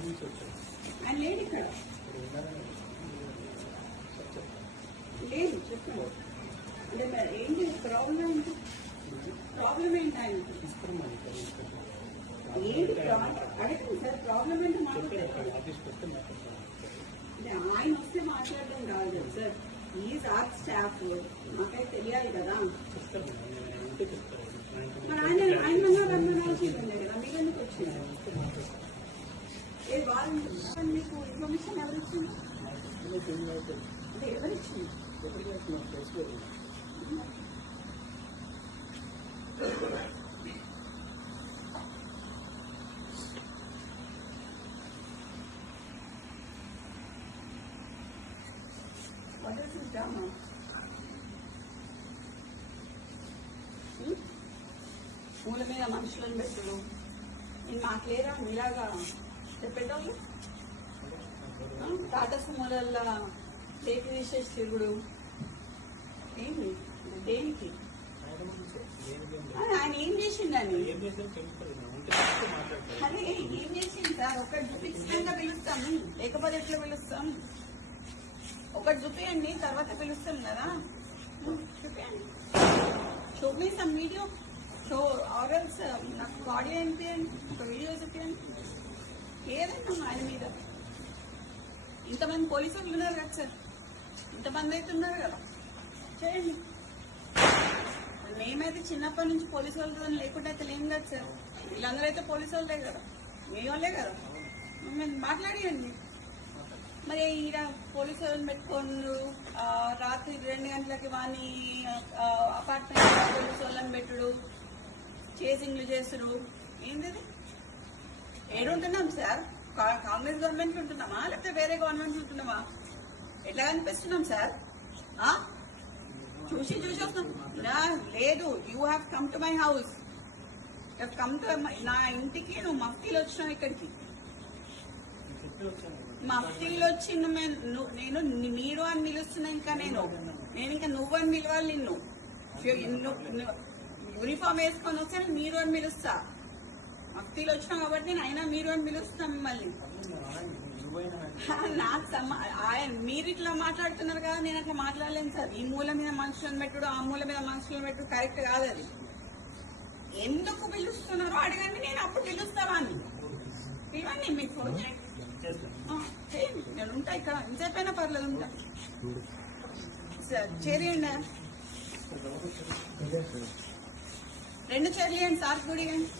ఆయన లేడు ఇక్కడ, లేదు చెప్పండి. అంటే ఏంటి ప్రాబ్లం ఏంటి? ప్రాబ్లం ఏంటి ఆయనకి? ఏంటి అడగండి సార్, ప్రాబ్లం ఏంటి మాట్లాడారు? అంటే ఆయన వస్తే మాట్లాడడం కాదు కదా సార్, ఈజ్ ఆర్ స్టాఫ్, నాకైతే తెలియాలి కదా. మరి ఆయన రమ్మనాల్సిందే కదా, మీరు ఎందుకు వచ్చింది? వాళ్ళు మీకు ఇన్ఫర్మేషన్ ఎవరిచ్చింది? అంటే ఎవరిచ్చింది? మూల మీద మనుషులను పెట్టుడు మాకేరా మీలాగా చెప్పేటోళ్ళు. టాటా సుమోలల్లా టేక్ తీసేసి తిరుగుడు ఏంటి? దేనికి? ఆయన ఏం చేసిండని? అదే ఏం చేసింది సార్? ఒకటి చూపించకుండా పిలుస్తాము, లేకపోతే ఎట్లా పిలుస్తాం? ఒకటి చూపించండి, తర్వాత పిలుస్తాం కదా. చూపించండి, చూపిస్తాం వీడియో. సో ఆర్ఎల్స్ నాకు ఆడియో అనిపించండి, ఒక వీడియో చూపించండి, ఏదైనా ఆయన మీద. ఇంతమంది పోలీసులు ఉన్నారు కదా సార్, ఇంతమంది అయితే ఉన్నారు కదా, చేయండి. మేమైతే చిన్నప్పటి నుంచి పోలీసు వాళ్ళతో లేకుండా అయితే లేం కదా సార్. వీళ్ళందరూ అయితే పోలీసు వాళ్ళే కదా, మీ వాళ్ళే కదా. మేము మాట్లాడియండి. మరి ఈడ పోలీసు వాళ్ళని పెట్టుకోండు, రాత్రి 2 గంటలకి వాని అపార్ట్మెంట్ పోలీసు వాళ్ళని పెట్టుడు, చేసింగ్లు చేసుడు, ఏంటిది? ఏడుంటున్నాం సార్? కాంగ్రెస్ గవర్నమెంట్ ఉంటున్నామా లేకపోతే వేరే గవర్నమెంట్ ఉంటున్నామా? ఎట్లా కనిపిస్తున్నాం సార్? చూసి వస్తాం. లేదు, you have come to my house, come to నా ఇంటికి. నువ్వు మఫ్తీలు వచ్చినావు ఇక్కడికి, మఫ్తీలు వచ్చి నేను మీరు అని పిలుస్తున్నా. ఇంకా నేను ఇంకా నువ్వు అని పిలవాలి. నిన్ను యూనిఫామ్ వేసుకొని వస్తే మీరు అని పిలుస్తా. మఫ్తీలు వచ్చినావు కాబట్టి నేను అయినా మీరు అని పిలుస్తున్నా మిమ్మల్ని. నాకు మీరు ఇట్లా మాట్లాడుతున్నారు కదా, నేను అట్లా మాట్లాడలేను సార్. ఈ మూల మీద మనుషులను పెట్టుడు, ఆ మూల మీద మనుషులను పెట్టుడు కరెక్ట్ కాదు. అది ఎందుకు పిలుస్తున్నారు అడగండి, నేను అప్పుడు పిలుస్తావా అని. ఇవన్నీ మీకు ఫోన్ చేయండి, నేను ఉంటా ఇక్కడ. ఇంతసేపైనా పర్లేదు, ఉంటా సార్. చేరియండి, 2 చైర్లు ఇవ్వండి సార్, కూడా ఇవ్వండి.